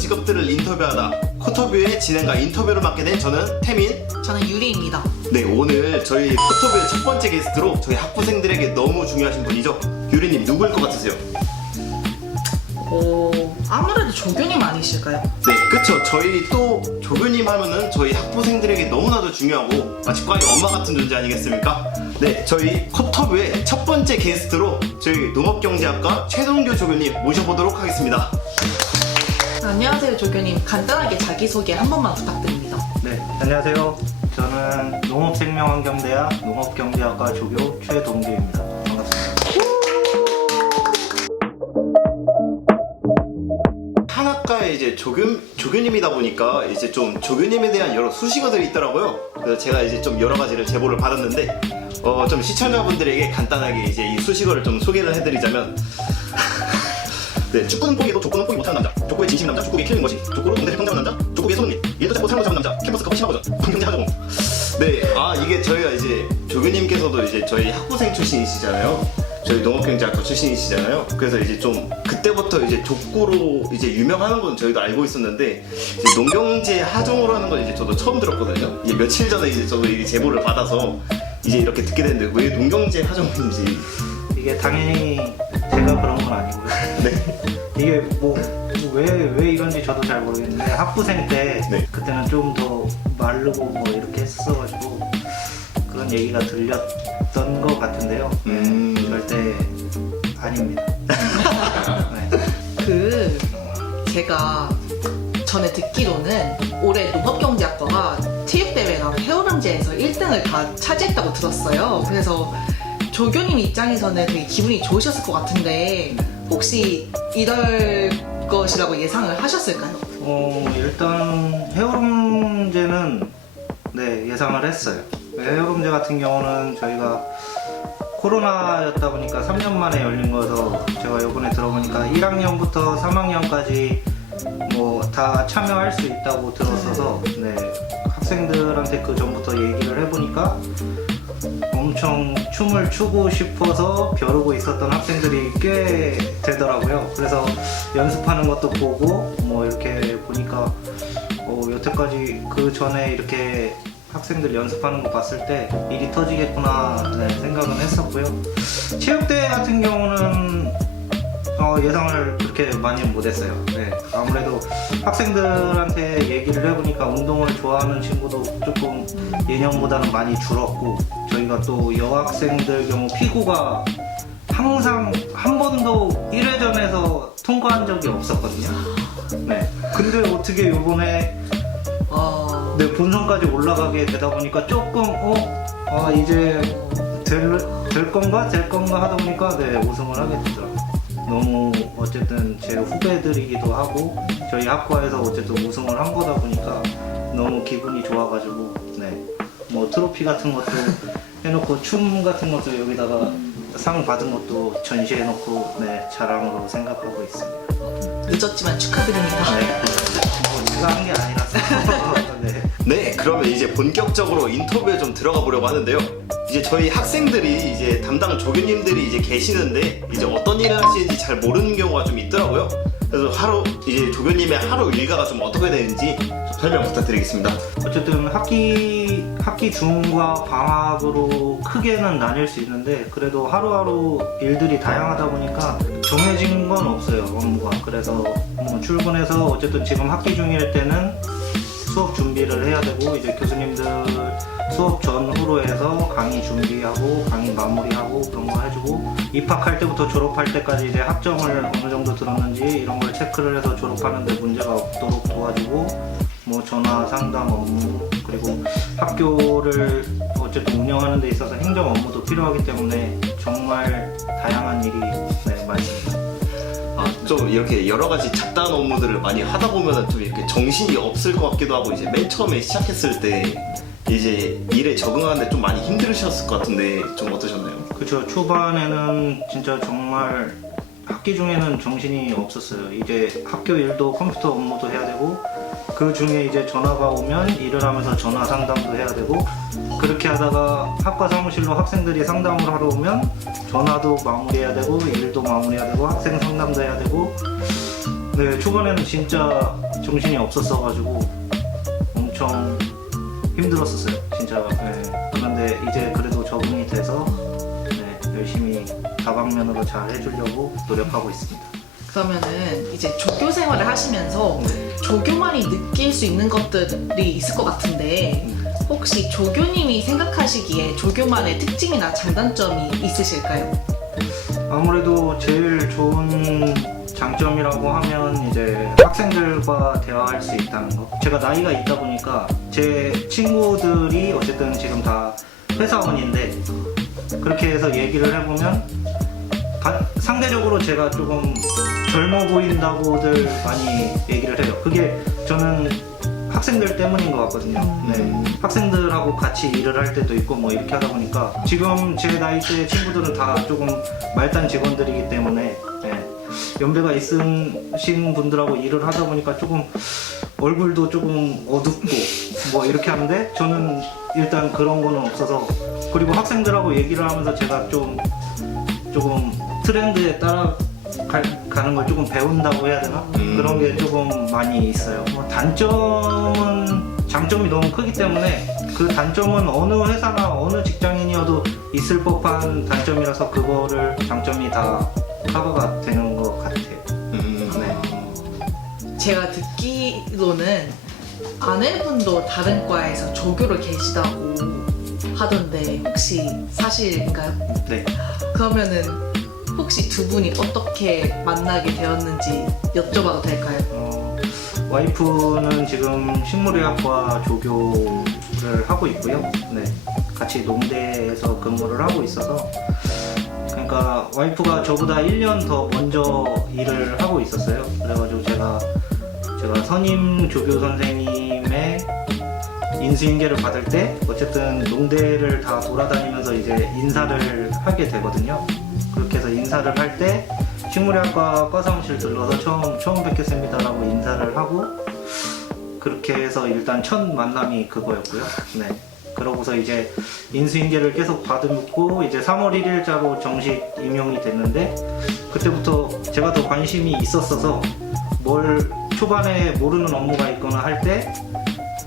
직업들을 인터뷰하다 코터뷰의 진행과 인터뷰를 맡게 된 저는 태민. 저는 유리입니다. 네, 오늘 저희 코터뷰의 첫 번째 게스트로 저희 학부생들에게 너무 중요하신 분이죠. 유리님 누구일 것 같으세요? 아무래도 조교님 아니실까요? 네, 그쵸. 저희 또 조교님 하면은 저희 학부생들에게 너무나도 중요하고 마치 과의 엄마 같은 존재 아니겠습니까? 네, 저희 코터뷰의 첫 번째 게스트로 저희 농업경제학과 최동규 조교님 모셔보도록 하겠습니다. 안녕하세요, 조교님. 간단하게 자기소개 한 번만 부탁드립니다. 네, 안녕하세요. 저는 농업생명환경대학 농업경제학과 조교 최동규입니다. 반갑습니다. 한 학과에 이제 조교님이다 보니까 이제 좀 조교님에 대한 여러 수식어들이 있더라고요. 그래서 제가 이제 좀 여러 가지를 제보를 받았는데 좀 시청자분들에게 간단하게 이제 이 수식어를 좀 소개를 해드리자면 네, 축구는 포기해도 족구는 포기 못하는 남자, 족구에 진심인 남자, 축구에 키우는 것이, 족구로 동네를 평정하는 남자, 족구의 손흥민, 일도 잡고 사람도 잡는 남자, 캠퍼스 커피 심하거든, 환경제 하정우. 네, 이게 저희가 이제 조교님께서도 이제 저희 학부생 출신이시잖아요. 저희 농업경제학과 출신이시잖아요. 그래서 이제 좀 그때부터 이제 족구로 이제 유명하는 건 저희도 알고 있었는데 이제 농경제 하정우로 하는 건 이제 저도 처음 들었거든요. 이제 며칠 전에 이제 저도 이 제보를 받아서 이제 이렇게 듣게 됐는데 왜 농경제 하정우인지. 이게 당연히 제가 그런 건 아니고요. 네. 이게 왜 이런지 저도 잘 모르겠는데 학부생 때 네. 그때는 좀 더 마르고 뭐 이렇게 했어가지고 그런 얘기가 들렸던 것 같은데요. 절대 아닙니다. 네. 제가 전에 듣기로는 올해 농업경제학과가 체육대회랑 회오름제에서 1등을 다 차지했다고 들었어요. 그래서 조교님 입장에서는 되게 기분이 좋으셨을 것 같은데 혹시 이럴 것이라고 예상을 하셨을까요? 일단 회오름제는 네, 예상을 했어요. 회오름제 같은 경우는 저희가 코로나였다 보니까 3년 만에 열린 거여서 제가 이번에 들어보니까 1학년부터 3학년까지 뭐 다 참여할 수 있다고 들었어서 네, 학생들한테 그 전부터 얘기를 해보니까 엄청 춤을 추고 싶어서 벼르고 있었던 학생들이 꽤 되더라고요. 그래서 연습하는 것도 보고 뭐 이렇게 보니까 여태까지 그 전에 이렇게 학생들 연습하는 거 봤을 때 일이 터지겠구나 네, 생각은 했었고요. 체육대회 같은 경우는 예상을 그렇게 많이 못했어요. 네, 아무래도 학생들한테 얘기를 해보니까 운동을 좋아하는 친구도 조금 예년보다는 많이 줄었고 저희가 또 여학생들 경우 피구가 항상 한 번도 1회전에서 통과한 적이 없었거든요. 네, 근데 어떻게 요번에 네, 본선까지 올라가게 되다 보니까 조금 이제 될 건가 하다 보니까 네, 우승을 하게 되더라고요. 너무 어쨌든 제 후배들이기도 하고 저희 학과에서 어쨌든 우승을 한 거다 보니까 너무 기분이 좋아가지고 네, 뭐 트로피 같은 것도 해놓고 춤 같은 것도 여기다가 상 받은 것도 전시해놓고 네, 자랑으로 생각하고 있습니다. 늦었지만 축하드립니다. 네, 뭐 제가 한 게 아니라서 네. 네, 그러면 이제 본격적으로 인터뷰에 좀 들어가 보려고 하는데요. 이제 저희 학생들이 이제 담당 조교님들이 이제 계시는데 이제 어떤 일을 하시는지 잘 모르는 경우가 좀 있더라고요. 그래서 이제 조교님의 하루 일과가 좀 어떻게 되는지 좀 설명 부탁드리겠습니다. 어쨌든 학기 중과 방학으로 크게는 나뉠 수 있는데 그래도 하루하루 일들이 다양하다 보니까 정해진 건 없어요, 업무가. 그래서 뭐 출근해서 어쨌든 지금 학기 중일 때는 수업 준비를 해야 되고 이제 교수님들 수업 전후로 해서 강의 준비하고 강의 마무리하고 그런 거 해주고 입학할 때부터 졸업할 때까지 이제 학점을 어느 정도 들었는지 이런 걸 체크를 해서 졸업하는데 문제가 없도록 도와주고 뭐 전화 상담 업무 그리고 학교를 어쨌든 운영하는 데 있어서 행정 업무도 필요하기 때문에 정말 다양한 일이 네, 많습니다. 좀 이렇게 여러 가지 잡다한 업무들을 많이 하다 보면은 좀 이렇게 정신이 없을 것 같기도 하고 이제 맨 처음에 시작했을 때 이제 일에 적응하는데 좀 많이 힘들으셨을 것 같은데 좀 어떠셨나요? 그쵸, 초반에는 진짜 정말 학기 중에는 정신이 없었어요. 이제 학교 일도 컴퓨터 업무도 해야 되고 그 중에 이제 전화가 오면 일을 하면서 전화 상담도 해야 되고 그렇게 하다가 학과 사무실로 학생들이 상담을 하러 오면 전화도 마무리해야 되고 일도 마무리해야 되고 학생 상담도 해야 되고 네, 초반에는 진짜 정신이 없었어가지고 엄청 힘들었었어요, 진짜. 네. 그런데 이제 그래도 적응이 돼서 네, 열심히 다방면으로 잘 해주려고 노력하고 있습니다. 그러면은 이제 조교 생활을 하시면서 조교만이 느낄 수 있는 것들이 있을 것 같은데 혹시 조교님이 생각하시기에 조교만의 특징이나 장단점이 있으실까요? 아무래도 제일 좋은 장점이라고 하면 이제 학생들과 대화할 수 있다는 거. 제가 나이가 있다 보니까 제 친구들이 어쨌든 지금 다 회사원인데 그렇게 해서 얘기를 해보면 상대적으로 제가 조금 젊어 보인다고들 많이 얘기를 해요. 그게 저는 학생들 때문인 것 같거든요. 네. 학생들하고 같이 일을 할 때도 있고 뭐 이렇게 하다 보니까 지금 제 나이대 친구들은 다 조금 말단 직원들이기 때문에 네. 연배가 있으신 분들하고 일을 하다 보니까 조금 얼굴도 조금 어둡고 뭐 이렇게 하는데 저는 일단 그런 거는 없어서 그리고 학생들하고 얘기를 하면서 제가 조금 트렌드에 따라가는 걸 조금 배운다고 해야 되나? 그런 게 조금 많이 있어요. 뭐 장점이 너무 크기 때문에 그 단점은 어느 회사나 어느 직장인이어도 있을 법한 단점이라서 그거를 장점이 다 커버가 되는 것 같아요. 네. 제가 듣기로는 아내분도 다른 과에서 조교를 계시다고 하던데 혹시 사실인가요? 네. 그러면은 혹시 두 분이 어떻게 만나게 되었는지 여쭤봐도 될까요? 와이프는 지금 식물의학과 조교를 하고 있고요. 네. 같이 농대에서 근무를 하고 있어서 그러니까 와이프가 저보다 1년 더 먼저 일을 하고 있었어요. 그래가지고 제가 선임 조교 선생님의 인수인계를 받을 때 어쨌든 농대를 다 돌아다니면서 이제 인사를 하게 되거든요. 그렇게 해서 인사를 할 때 식물의학과 과사무실 들러서 처음 뵙겠습니다라고 인사를 하고 그렇게 해서 일단 첫 만남이 그거였고요. 네. 그러고서 이제 인수인계를 계속 받고 이제 3월 1일자로 정식 임용이 됐는데 그때부터 제가 더 관심이 있었어서 초반에 모르는 업무가 있거나 할 때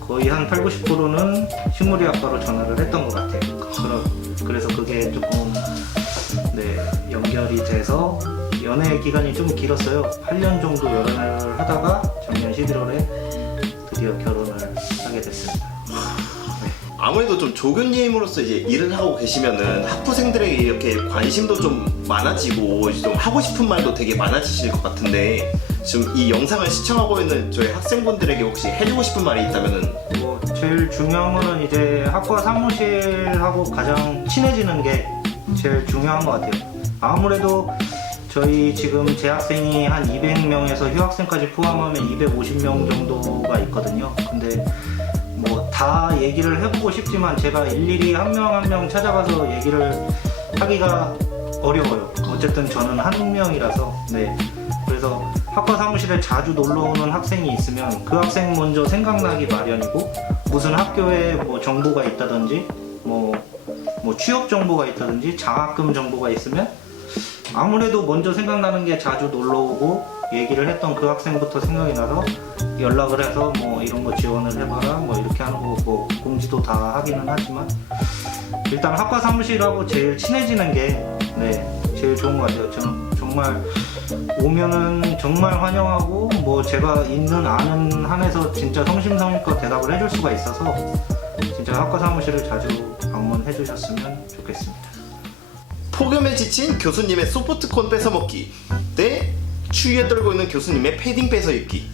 거의 한 80~90%는 식물의학과로 전화를 했던 것 같아요. 그래서 그게 조금 연결이 돼서 연애 기간이 좀 길었어요. 8년 정도 연애를 하다가 작년 11월에 드디어 결혼을 하게 됐습니다. 아무래도 좀 조교님으로서 이제 일을 하고 계시면은 학부생들에게 이렇게 관심도 좀 많아지고 이제 좀 하고 싶은 말도 되게 많아지실 것 같은데 지금 이 영상을 시청하고 있는 저희 학생분들에게 혹시 해주고 싶은 말이 있다면은 제일 중요한 거는 이제 학과 사무실하고 가장 친해지는 게 제일 중요한 것 같아요. 아무래도 저희 지금 재학생이 한 200명에서 휴학생까지 포함하면 250명 정도가 있거든요. 근데 뭐 다 얘기를 해보고 싶지만 제가 일일이 한 명 한 명 찾아가서 얘기를 하기가 어려워요. 어쨌든 저는 한 명이라서. 네. 그래서 학과 사무실에 자주 놀러 오는 학생이 있으면 그 학생 먼저 생각나기 마련이고 무슨 학교에 뭐 정보가 있다든지 뭐 취업 정보가 있다든지 장학금 정보가 있으면 아무래도 먼저 생각나는 게 자주 놀러 오고 얘기를 했던 그 학생부터 생각이 나서 연락을 해서 뭐 이런 거 지원을 해봐라 뭐 이렇게 하는 거고 뭐 공지도 다 하기는 하지만 일단 학과 사무실하고 제일 친해지는 게 제일 좋은 것 같아요. 저는 정말 오면은 정말 환영하고 뭐 제가 있는 아는 한에서 진짜 성심성의껏 대답을 해줄 수가 있어서 진짜 학과 사무실을 자주 방문해 주셨으면 좋겠습니다. 폭염에 지친 교수님의 소프트콘 뺏어먹기 대 추위에 떨고 있는 교수님의 패딩 뺏어 입기.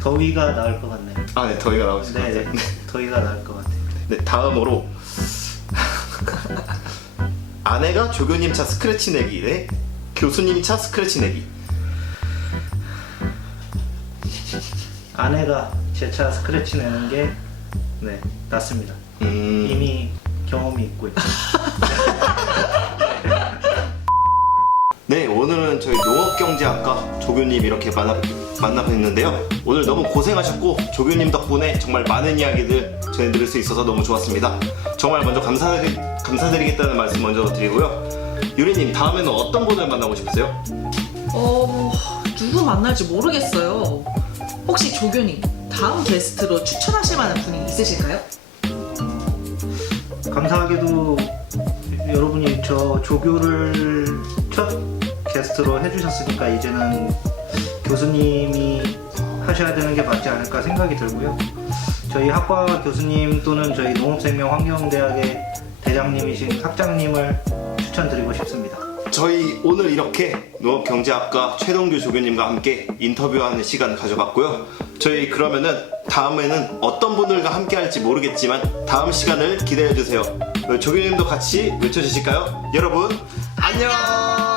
더위가 나을 것 같네요. 아, 네, 더위가 나오실 것 같아요. 네, 더위가 나을 것 같아요. 네, 다음으로 아내가 조교님 차 스크래치 내기 대 교수님 차 스크래치 내기. 아내가 제 차 스크래치 내는 게 낫습니다. 이미 경험이 있고요. 네, 오늘은 저희 농업경제학과 조교님 이렇게 만나뵀는데요. 오늘 너무 고생하셨고 조교님 덕분에 정말 많은 이야기들 전해드릴 수 있어서 너무 좋았습니다. 정말 먼저 감사드리겠다는 말씀 먼저 드리고요. 유리님 다음에는 어떤 분을 만나고 싶으세요? 누구 만날지 모르겠어요. 혹시 조교님, 다음 게스트로 추천하실 만한 분이 있으실까요? 감사하게도 여러분이 저 조교를 첫 게스트로 해주셨으니까 이제는 교수님이 하셔야 되는 게 맞지 않을까 생각이 들고요. 저희 학과 교수님 또는 저희 농업생명환경대학의 대장님이신 학장님을 추천드리고 싶습니다. 저희 오늘 이렇게 농업경제학과 최동규 조교님과 함께 인터뷰하는 시간을 가져봤고요. 저희 그러면은 다음에는 어떤 분들과 함께 할지 모르겠지만 다음 시간을 기대해 주세요. 조교님도 같이 외쳐주실까요? 여러분 안녕!